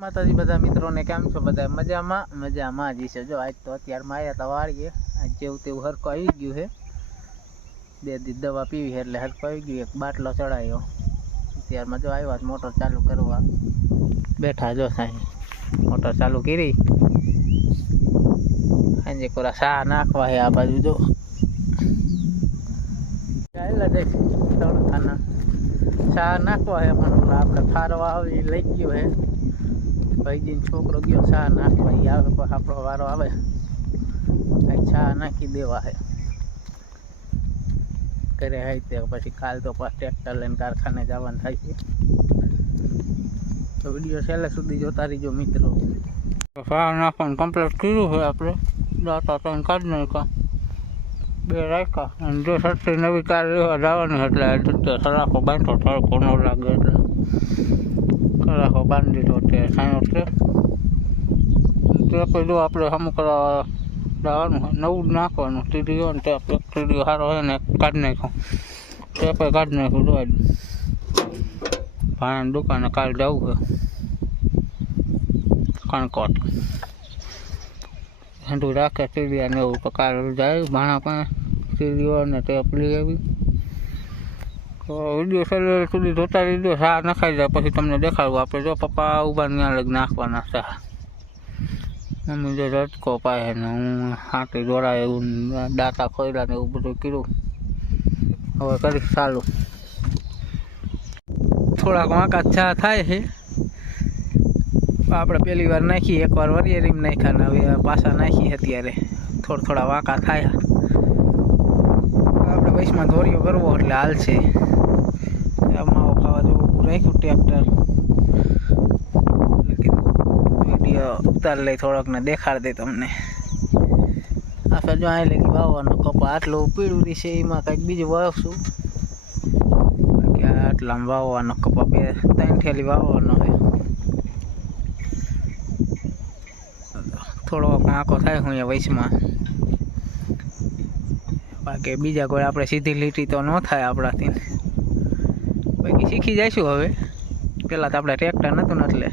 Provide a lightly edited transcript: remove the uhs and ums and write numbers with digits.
માતાજી બધા મિત્રોને કેમ છો? બધા મજામાં જ છે। જો આજ તો અત્યારમાં આવ્યા હતા વાળીએ, આજ જેવું તેવું હરકો આવી ગયું છે। 2 દી દવા પીવી છે એટલે હરકો આવી ગયું। એક બાટલો ચડાવ્યો, અત્યારમાં જો આવ્યા મોટર ચાલુ કરવા બેઠા। જો સાહેબ મોટર ચાલુ કરી, સાંજે કોરા સા નાખવા છે। આ બાજુ જો ચાલ્યા જાય તણખાના સા નાખવા છે, પણ આપણે ફારવા આવી લઈ ગયો છે। ભાઈજીનો છોકરો ગયો ચા નાખવા, એ આવે પછી આપણો વારો આવે, ચા નાખી દેવા છે ઘરે। હોય તે પછી કાલ તો પાછું ટ્રેક્ટર લઈને કારખાને જવાનું થાય છે। તો વિડીયો છેલ્લે સુધી જોતા રહીજો મિત્રો। ચા નાખવાનું કમ્પ્લીટ કર્યું છે આપણે, દાંતા 3 કાઢી નાખ્યા, 2 રાખ્યા, અને જો સસ્તી નવી કાર લેવા જવાની એટલે સરાખો બાંધો, તડકો ન લાગે એટલે સરાખો બાંધી દીધો। તે સાંયો છે તે પછી જો આપણે સામું કરવા જવાનું નવું જ નાખવાનું, સીડીઓ ને તે સીડીઓ સારો હોય ને કાઢી નાખ્યો, તે પછી કાઢી નાખ્યું। જોવા ભાઈ દુકાને કાલ જવું છે કણકોટ, ઠંડુ રાખે સીડિયા ને એવું, તો કાલ જાય ભાણા પાસે સીડીઓ ને ટેપ લઈ આવી। તો વિડીયો છેલ્લે સુધી જોતા રહીજો। ચા નખાઈ જાય પછી તમને દેખાડવું। આપણે જો પપ્પા ઊભા ત્યાં લઈ નાખવાના ચા, મમ્મી જો રટકો પાય ને હું હાથી દોડાય એવું દાંતા ખોયલા ને એવું બધું કર્યું। હવે કરીશ ચાલુ, થોડાક વાંકા ચા થાય છે। આપણે પહેલી વાર નાખી, એકવાર વરિયેરીમાં નાખ્યા ને હવે પાછા નાખી અત્યારે થોડા વાંકા થાય। આપણે વૈશમાં ધોરીઓ કરવો એટલે હાલશે। માવો ખાવા જેવું ઊભું રાખ્યું ટ્રેક્ટર, વિડીયો ઉતાર લઈ થોડોક ને દેખાડ દે તમને। આપણે જો અહીં લગી વાવવાનો કપા આટલું પીળું રહેશે, એમાં કંઈક બીજું વાવશું, બાકી આટલામાં વાવવાનો કપા 2-3 થેલી વાવવાનો છે। થોડો આંકો થાય હું અહીંયા વૈશમાં, બાકી બીજા કોઈ આપણે સીધી લીટી તો ન થાય આપણાથી, બાકી શીખી જઈશું હવે। પહેલાં તો આપણે ટ્રેક્ટર નહોતું ને એટલે